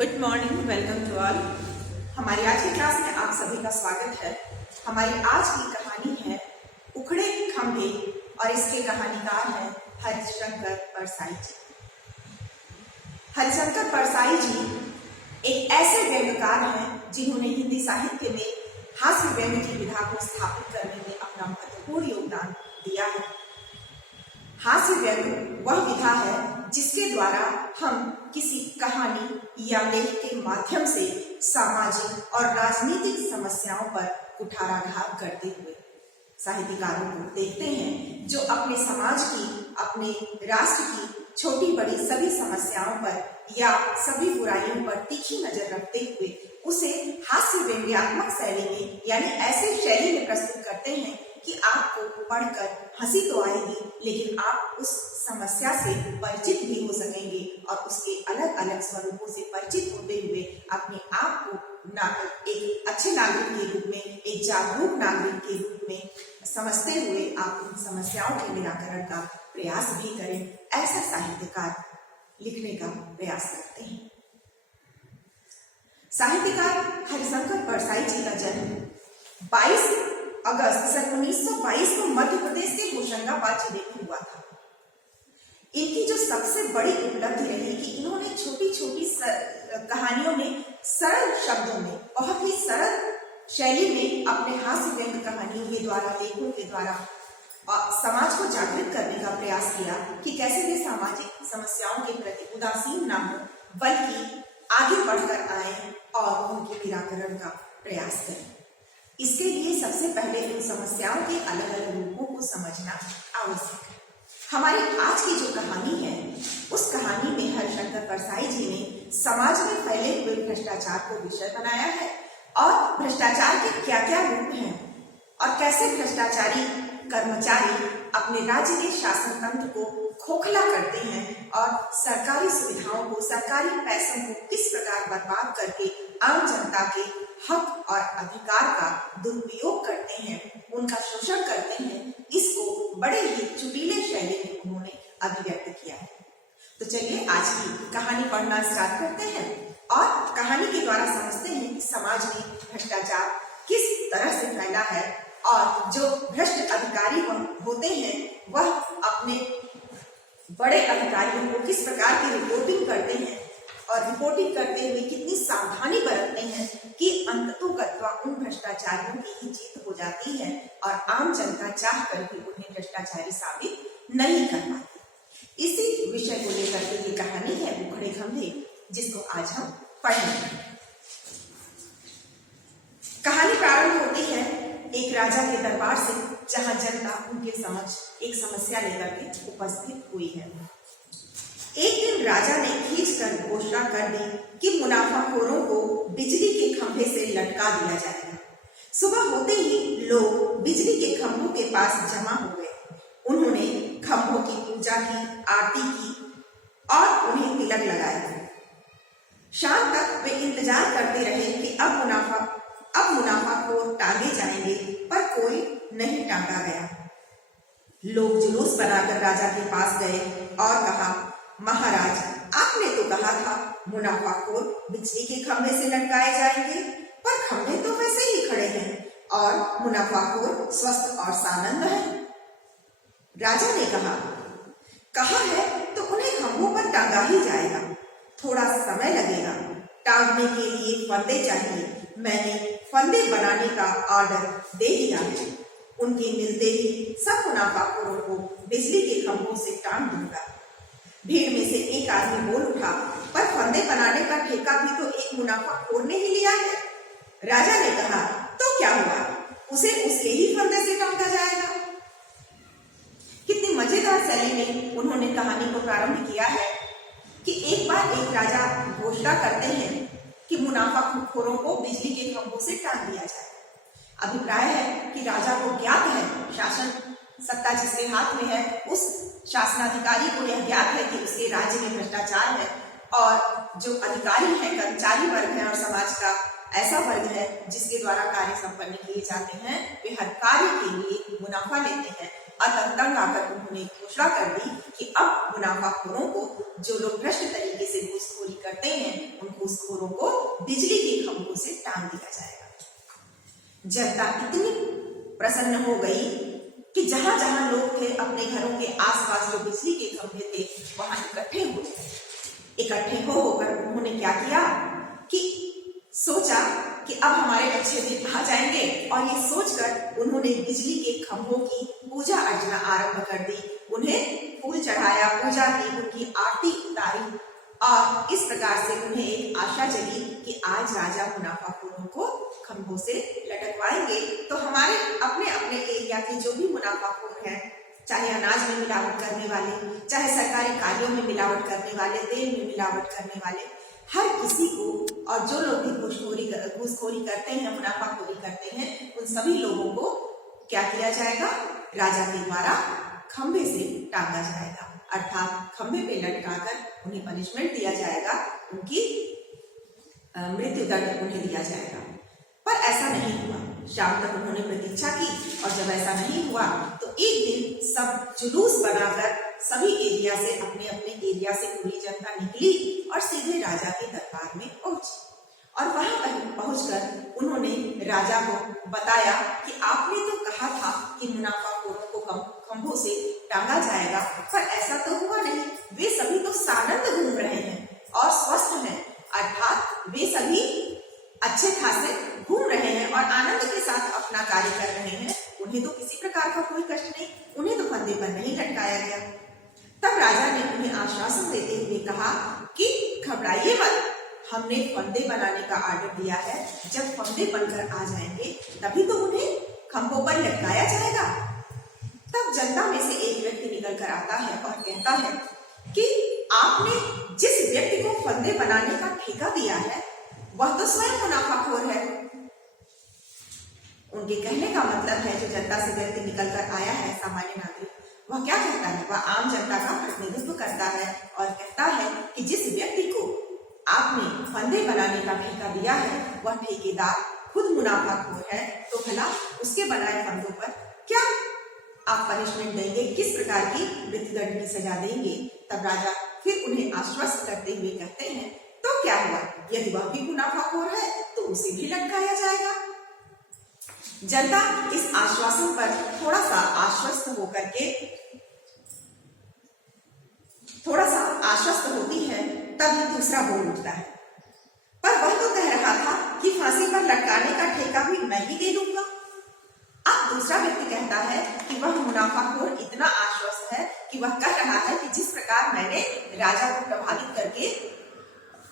Good morning, welcome to all. हमारी आज की क्लास में आप सभी का स्वागत है। हमारी आज की कहानी है उखड़े खंभे और इसके कहानीकार हैं हरिशंकर परसाई जी। हरिशंकर परसाई जी एक ऐसे व्यंग्यकार हैं जिन्होंने हिंदी साहित्य में हास्य व्यंग्य की विधा को स्थापित करने में अपना महत्वपूर्ण योगदान दिया है। हास्य व्यंग्य वह विधा है जिसके द्वारा हम किसी कहानी या लेख के माध्यम से सामाजिक और राजनीतिक समस्याओं पर कुठाराघात करते हुए साहित्यकारों को देखते हैं, जो अपने समाज की, अपने राष्ट्र की छोटी बड़ी सभी समस्याओं पर या सभी बुराइयों पर तीखी नजर रखते हुए उसे हास्य व्यंग्यात्मक शैली में यानी ऐसे शैली में प्रस्तुत करते हैं कि आपको पढ़कर हंसी तो आएगी, लेकिन आप उस समस्या से परिचित भी हो सकेंगे और उसके अलग अलग स्वरूपों से परिचित होते हुए अपने आप को एक अच्छे नागरिक के रूप में, एक जागरूक नागरिक के रूप में समझते हुए आप उन समस्याओं के निराकरण का प्रयास भी करें। ऐसा साहित्यकार लिखने का प्रयास करते हैं। साहित्यकार हरिशंकर परसाई जी का जन्म 22 अगस्त सन 1922 को मध्य प्रदेश के होशंगाबाद जिले में हुआ था। इनकी जो सबसे बड़ी उपलब्धि रही कि इन्होंने छोटी छोटी कहानियों में सरल शब्दों में, बहुत ही सरल शैली में अपने हास्य व्यंग्य कहानियों के द्वारा, लेखों के द्वारा समाज को जागृत करने का प्रयास किया कि कैसे वे सामाजिक समस्याओं के प्रति उदासीन न हो, बल्कि आगे बढ़कर आए और उनके निराकरण का प्रयास करें। इसके लिए सबसे पहले इन समस्याओं के अलग अलग रूपों को समझना आवश्यक है। हमारी आज की जो कहानी है, उस कहानी में हरिशंकर परसाई जी ने समाज में फैले हुए भ्रष्टाचार को विषय बनाया है और भ्रष्टाचार के क्या क्या रूप हैं और कैसे भ्रष्टाचारी कर्मचारी अपने राज्य के शासन तंत्र को खोखला करते हैं और सरकारी सुविधाओं को, सरकारी पैसों को किस प्रकार बर्बाद करके आम जनता के हक और अधिकार का दुरुपयोग करते हैं, उनका शोषण करते हैं। इसको बड़े ही चुटीले शैली में उन्होंने अभिव्यक्त किया है। तो चलिए आज की कहानी पढ़ना स्टार्ट करते हैं और कहानी के द्वारा समझते हैं कि समाज में भ्रष्टाचार किस तरह से फैला है और जो भ्रष्ट अधिकारी होते हैं वह अपने बड़े अधिकारियों को किस प्रकार की रिपोर्टिंग करते हैं और रिपोर्टिंग करते हुए कितनी सावधानी बरतते हैं कि अंततोगत्वा उन भ्रष्टाचारियों की ही जीत हो जाती है और आम जनता चाह कर भी उन्हें भ्रष्टाचारी साबित नहीं कर पाती। इसी विषय को लेकर के ये कहानी है उखड़े खंभे, जिसको आज हम पढ़ेंगे। कहानी प्रारंभ होती है एक राजा के दरबार से, जहां जनता उनके समक्ष एक समस्या लेकर के उपस्थित हुई है। एक दिन राजा ने खींचकर घोषणा कर दी कि मुनाफाखोरों को बिजली के खंभे से लटका दिया जाएगा। सुबह होते ही लोग बिजली के खंभों के पास जमा हो गए। उन्होंने खंभों की पूजा की, आरती की और उन्हें तिलक लगाया। शाम तक वे इंतजार करते रहे कि अब मुनाफाखोर टांगे जाएंगे, पर कोई नहीं टांगा गया। लोग जुलूस बनाकर राजा के पास गए और कहा, महाराज, आपने तो कहा था मुनाफाखोर बिजली के खंभे से लटकाए जाएंगे, पर खंभे तो वैसे ही खड़े हैं और मुनाफाखोर स्वस्थ और सानंद है। राजा ने कहा है तो उन्हें खंभों पर टांगा ही जाएगा। थोड़ा समय लगेगा, टांगने के लिए फंदे चाहिए। मैंने फंदे बनाने का ऑर्डर दे दिया है। उनके मिलते ही सब मुनाफाखोरों को बिजली के खंभों से टांग दूंगा। भीड़ में से एक आदमी बोल उठा, पर फंदे बनाने का ठेका भी तो एक मुनाफाखोर ने ही लिया है। राजा ने कहा, तो क्या हुआ, उसे उसके ही फंदे से टांगा जाएगा। कितनी मजेदार शैली में उन्होंने कहानी को प्रारंभ किया है कि एक बार एक राजा घोषणा करते हैं कि मुनाफाखोरों को बिजली के खंभों से टांग दिया जाए। अभिप्राय है कि राजा को ज्ञात है, शासन सत्ता जिसके हाथ में है, उस शासनाधिकारी को यह ज्ञात है कि उसके राज्य में भ्रष्टाचार है और जो अधिकारी है, कर्मचारी वर्ग है और समाज का ऐसा वर्ग है जिसके द्वारा कार्य संपन्न किए जाते हैं, वे हर कार्य के लिए मुनाफा लेते हैं। अतः तंग आकर उन्होंने घोषणा कर दी कि अब मुनाफाखोरों को, जो लोग भ्रष्ट तरीके से घूसखोरी करते हैं, उनको घूसखोरों को बिजली के खंभों से टांग दिया जाएगा। जनता इतनी प्रसन्न हो गई कि जहां जहां लोग थे अपने घरों के आसपास जो बिजली के खंभे थे वहां इकट्ठे हो गए। इकट्ठे हो होकर उन्होंने क्या किया कि सोचा कि अब हमारे अच्छे दिन आ जाएंगे, और ये सोचकर उन्होंने बिजली के खंभों की पूजा अर्चना आरंभ कर दी। उन्हें फूल चढ़ाया, पूजा की, उनकी आरती उतारी, और इस प्रकार से उन्हें एक आशा जगी कि आज राजा मुनाफाखोरों को खंभों से लटकवाएंगे तो हमारे अपने अपने एरिया के जो भी मुनाफाखोर हैं, चाहे अनाज में मिलावट करने वाले, चाहे सरकारी कार्यों में मिलावट करने वाले, तेल में मिलावट करने वाले, हर किसी को, और जो लोग भी घूसखोरी करते हैं, मुनाफाखोरी करते हैं, उन सभी लोगों को क्या किया जाएगा? राजा के द्वारा खंभे से टांगा जाएगा, अर्थात खंभे पे लटकाकर उन्हें पनिशमेंट दिया जाएगा, उनकी मृत्यु दंड उन्हें दिया जाएगा। पर ऐसा नहीं हुआ। शाम तक उन्होंने प्रतीक्षा की, और जब ऐसा नहीं हुआ तो एक दिन सब जुलूस बनाकर सभी एरिया से, अपने अपने एरिया से पूरी जनता निकली और सीधे राजा के दरबार में पहुंची। और वहां पहुंचकर उन्होंने राजा को बताया कि आपने तो कहा था कि मुनाफाखोरों को खंभों से टांगा जाएगा, पर ऐसा तो हुआ नहीं। वे सभी तो सानंद घूम रहे हैं और स्वस्थ हैं, अर्थात वे सभी अच्छे खासे घूम रहे हैं और आनंद के साथ अपना कार्य कर रहे हैं। उन्हें तो किसी प्रकार का कोई कष्ट नहीं, उन्हें तो फंदे पर नहीं लटकाया गया। तब राजा ने उन्हें आश्वासन देते हुए कहा कि घबराइए मत, हमने फंदे बनाने का आर्डर दिया है। जब फंदे बनकर आ जाएंगे तभी तो उन्हें खंभों पर लटकाया जाएगा। तब जनता में से एक व्यक्ति निकल कर आता है और कहता है कि आपने जिस व्यक्ति को फंदे बनाने का ठेका दिया है वह तो स्वयं मुनाफाखोर है। उनके कहने का मतलब है, जो जनता से व्यक्ति निकल कर आया है, सामान्य नागरिक, वह क्या कहता है? वह आम जनता का प्रतिनिधित्व करता है और कहता है कि जिस व्यक्ति को आपने फंदे बनाने का ठेका दिया है वह ठेकेदार खुद मुनाफाखोर है, तो भला उसके बनाए फंदों पर क्या आप पनिशमेंट देंगे, किस प्रकार की मृत्युदंड की सजा देंगे? तब राजा फिर उन्हें आश्वस्त करते हुए कहते हैं, तो क्या हुआ, यदि वह भी मुनाफाखोर है तो उसे भी लटकाया जाएगा। जनता इस आश्वासन पर थोड़ा सा आश्वस्त होकर के आश्वस्त होती है, तभी दूसरा बोल उठता है, पर वह तो कह रहा था कि फांसी पर लटकाने का ठेका भी मैं ही दे दूंगा। अब दूसरा व्यक्ति कहता है कि वह मुनाफाखोर इतना आश्वस्त है कि वह कह रहा है कि जिस प्रकार मैंने राजा को प्रभावित करके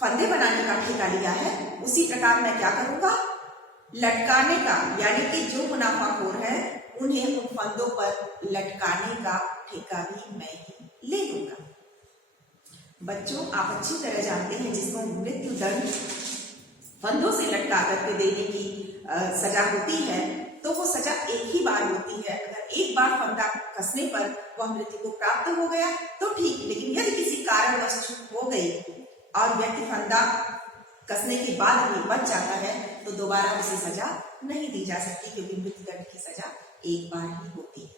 फंदे बनाने का ठेका लिया है, उसी प्रकार मैं क्या करूंगा, लटकाने का, यानी कि जो मुनाफाखोर है उन्हें उन फंदों पर लटकाने का ठेका भी मैं ही ले लूंगा। बच्चों, आप अच्छी तरह जानते हैं जिसको मृत्यु दंड फंदों से लटका करके देने की सजा होती है, तो वो सजा एक ही बार होती है। अगर एक बार फंदा कसने पर वह मृत्यु को प्राप्त हो गया तो ठीक, लेकिन यदि किसी कारणवश चूक हो गई और व्यक्ति फंदा कसने के बाद भी बच जाता है तो दोबारा उसे सजा नहीं दी जा सकती, क्योंकि मृत्यु दंड की सजा एक बार ही होती है।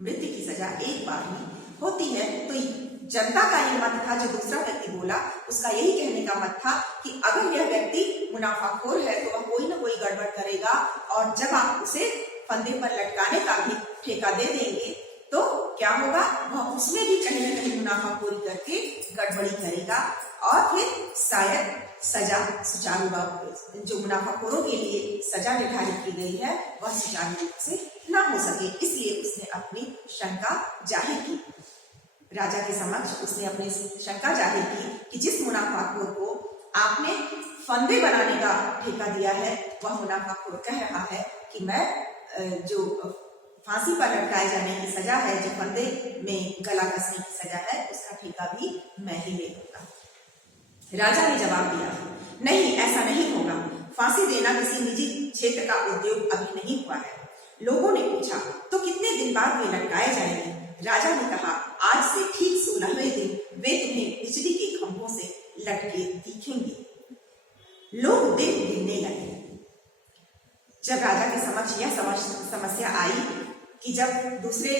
मृत्यु की सजा एक बार ही होती है। तो जनता का ये मत था, जो दूसरा व्यक्ति बोला उसका यही कहने का मत था कि अगर यह व्यक्ति मुनाफाखोर है तो वह कोई ना कोई गड़बड़ करेगा, और जब आप उसे फंदे पर लटकाने का भी ठेका दे देंगे तो क्या होगा, वह उसमें भी कहीं ना कहीं मुनाफाखोरी करके गड़बड़ी करेगा और फिर शायद सजा सुचारू रूप से, जो मुनाफाखोरों के लिए सजा निर्धारित की गई है वह सुचारू रूप से ना हो सके। इसलिए उसने अपनी शंका जाहिर की, राजा के समक्ष उसने अपनी शंका जाहिर की कि जिस मुनाफाखोर को आपने फंदे बनाने का ठेका दिया है वह मुनाफाखोर कह रहा है कि मैं जो फांसी पर लटकाए जाने की सजा है, जो फंदे में गला कसने की सजा है, उसका ठेका भी मैं ही ले लूंगा। राजा ने जवाब दिया, नहीं, ऐसा नहीं होगा। फांसी देना किसी निजी क्षेत्र का उद्योग अभी नहीं हुआ है। लोगों ने पूछा, तो कितने दिन बाद वे लटकाए जाएंगे? राजा ने कहा, आज से ठीक 16वें दिन वे तुम्हें बिजली के खंभों से लटके दिखेंगे। लोग दिन गिनने लगे। जब राजा के समक्ष यह समस्या आई कि जब दूसरे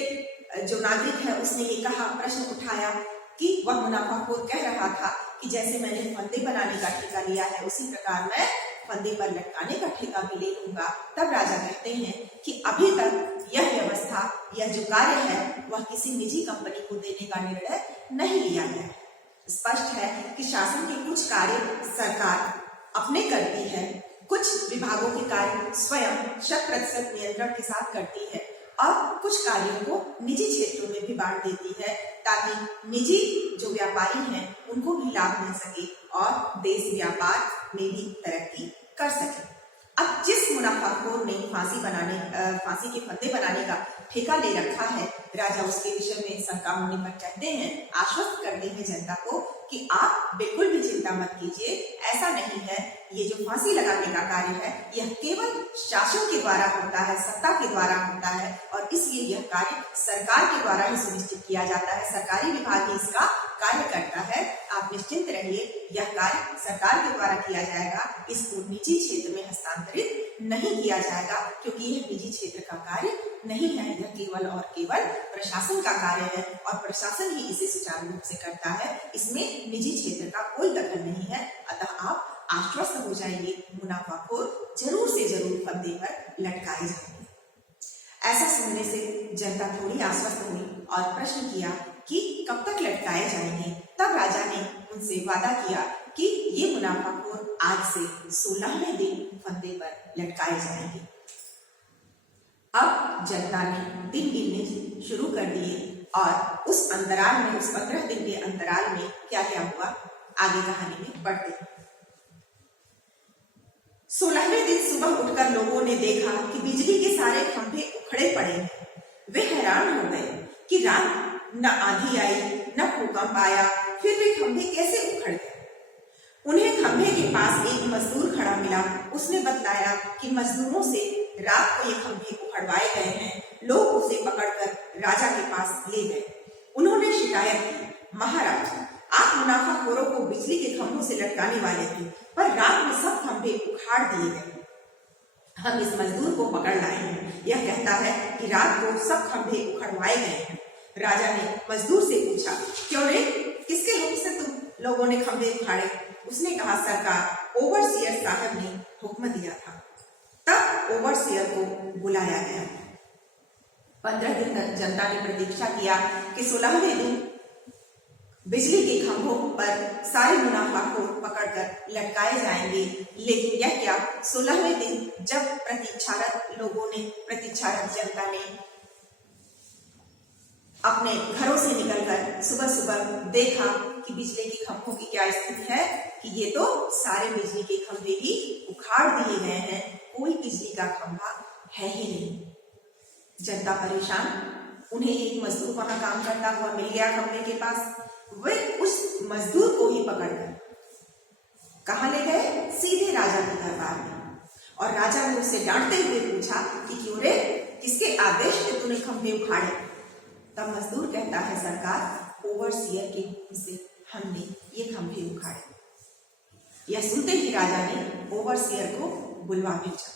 जो नागरिक है उसने ये कहा, प्रश्न उठाया कि वह मुनाफाखोर कह रहा था कि जैसे मैंने फंदे बनाने का ठेका लिया है उसी प्रकार मैं फंदे पर लटकाने का ठेका भी ले लूंगा। तब राजा कहते हैं कि अभी तक यह व्यवस्था, यह जो कार्य है वह किसी निजी कंपनी को देने का निर्णय नहीं लिया गया है। स्पष्ट है कि शासन के कुछ कार्य सरकार अपने करती है, कुछ विभागों के कार्य स्वयं 100% नियंत्रण के साथ करती है और कुछ कार्यों को निजी क्षेत्रों में भी बांट देती है ताकि निजी जो व्यापारी हैं उनको भी लाभ मिल सके और देश व्यापार में भी तरक्की कर सके। अब जिस मुनाफाखोर ने फांसी के फंदे बनाने का ठेका ले रखा है, राजा उसके विषय में शंका होने पर कहते हैं, आश्वस्त करते हैं जनता को कि आप बिल्कुल भी चिंता मत कीजिए, ऐसा नहीं है। ये जो फांसी लगाने का कार्य है यह केवल शासन के द्वारा होता है, सत्ता के द्वारा होता है और इसलिए यह कार्य सरकार के द्वारा ही सुनिश्चित किया जाता है, सरकारी विभाग ही इसका कार्य करता है। आप निश्चिंत रहिए, यह कार्य सरकार के द्वारा किया जाएगा, इसको निजी क्षेत्र में हस्तांतरित नहीं किया जाएगा क्योंकि यह निजी क्षेत्र का कार्य नहीं है, यह केवल और केवल प्रशासन का कार्य है और प्रशासन ही इसे सुचारू रूप से करता है, इसमें निजी क्षेत्र का कोई दखल नहीं है। अतः आप आश्वस्त हो जाइए, मुनाफाखोर जरूर से जरूर फंदे पर लटकाए जाएंगे। ऐसा सुनने से जनता थोड़ी आश्वस्त हुई और प्रश्न किया कि कब तक लटकाए जाएंगे। तब राजा ने उनसे वादा किया कि ये मुनाफाखोर आज से 16वें दिन फंदे पर लटकाए जाएंगे। अब जनता ने दिन गिनने शुरू कर दिए और उस अंतराल में, उस 15 दिन के अंतराल में क्या क्या हुआ आगे कहानी में बढ़ते हैं। 16वें दिन सुबह उठकर लोगों ने देखा कि बिजली के सारे खंभे उखड़े पड़े हैं। वे हैरान हो गए कि रात न आंधी आई न भूकंप आया, फिर वे खंभे कैसे उखड़ गए। उन्हें खंभे के पास एक मजदूर खड़ा मिला। उसने बतलाया कि मजदूरों से रात को ये खंभे उखड़वाए गए हैं। लोग उसे पकड़कर राजा के पास ले गए। उन्होंने शिकायत की, महाराज, आप मुनाफाखोरों को बिजली के खंभों से लटकाने वाले थे, पर रात में सब खंभे उखाड़ दिए गए। हम इस मजदूर को पकड़ लाए हैं। यह कहता है कि रात को सब खंभे उखड़वाए गए हैं। राजा ने मजदूर से पूछा, क्यों रे, किसके हुक्म से तुम लोगों ने खंभे उखाड़े? उसने कहा, सरकार, ओवरसियर साहब ने हुक्म दिया था। तब ओवरसियर को बुलाया गया। 15 दिन तक जनता ने प्रतीक्षा किया कि 16वें दिन बिजली के खंभों पर सारे मुनाफाखोर पकड़कर लटकाए जाएंगे। लेकिन यह क्या, 16वें दिन जब प्रतीक्षारत लोगों ने, प्रतीक्षारत जनता ने अपने घरों से निकलकर सुबह सुबह देखा कि बिजली के खंभों की क्या स्थिति है कि ये तो सारे बिजली के खंभे ही उखाड़ दिए गए हैं, कोई बिजली का खंभा है ही नहीं। जनता परेशान। उन्हें एक मजदूर वहां काम करता हुआ मिल गया खंभे के पास। वे उस मजदूर को ही पकड़कर कहाँ ले गए? सीधे राजा के दरबार में। और राजा ने उससे डांटते हुए पूछा कि क्यों रे, किसके आदेश से तूने खंभे उखाड़े? तब मजदूर कहता है, सरकार, ओवरसियर के हुक्म से हमने ये खंभे उखाड़े। यह सुनते ही राजा ने ओवरसियर को बुलवा भेजा।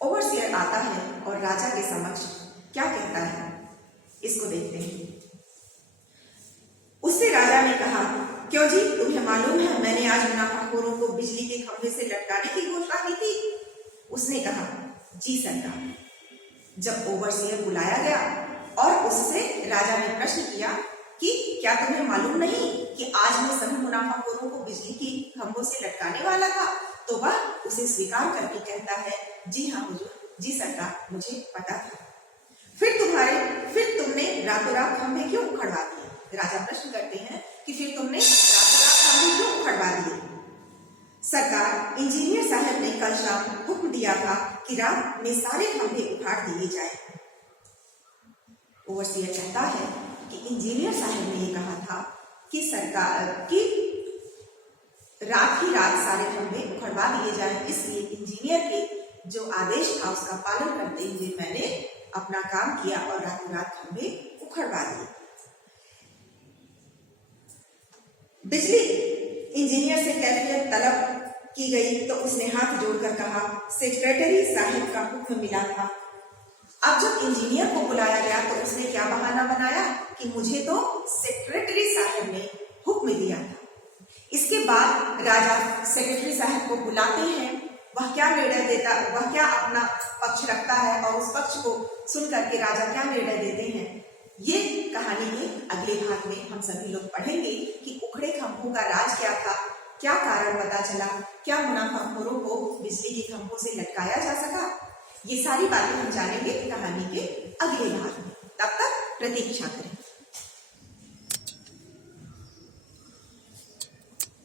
ओवरसियर आता है और राजा के समक्ष क्या कहता है, इसको देखते हैं। उससे राजा ने कहा, क्यों जी, तुम्हें मालूम है मैंने आज मुनाफाखोरों को बिजली के खंभे से लटकाने की घोषणा की थी? उसने कहा, जी सरकार। जब ओवरसियर बुलाया गया और उससे राजा ने प्रश्न किया कि क्या तुम्हें मालूम नहीं कि आज मैं सभी मुनाफाखोरों को बिजली के खंभों से लटकाने वाला था? तो वह उसे स्वीकार करके कहता है, जी हाँ हुजूर, जी सरकार, मुझे पता था। फिर तुमने रातों रात खंभे क्यों उखड़वा दिए? राजा प्रश्न करते हैं कि फिर तुमने रातों रात खंभे क्यों उखड़वा दिए? सरकार, इंजीनियर साहब ने कल शाम हुक्म दिया था कि रात में सारे खंभे उखाड़ दिए जाए। ओवरसियर कहता है कि इंजीनियर साहब ने ये कहा था कि सरकार की रात ही रात सारे खंभे उखड़वा दिए जाएं, इसलिए इंजीनियर के जो आदेश था उसका पालन करते हुए मैंने अपना काम किया और रातों रात खंभे उखड़वा दिए। बिजली इंजीनियर से कैफियत तलब की गई तो उसने हाथ जोड़कर कहा, सेक्रेटरी साहब का हुक्म मिला था। अब जब इंजीनियर को बुलाया गया तो उसने क्या बहाना बनाया कि मुझे तो सेक्रेटरी साहब ने हुक्म दिया था। इसके बाद राजा सेक्रेटरी साहब को बुलाते हैं। वह क्या निर्णय देता, वह क्या अपना पक्ष रखता है और उस पक्ष को सुन करके राजा क्या निर्णय देते हैं, ये कहानी के अगले भाग में हम सभी लोग पढ़ेंगे कि उखड़े खंभों का राज क्या था, क्या कारण पता चला, क्या मुनाफाखोरों को बिजली के खंभों से लटकाया जा सका। ये सारी बातें हम जानेंगे कहानी के अगले भाग में। तब तक प्रतीक्षा करें।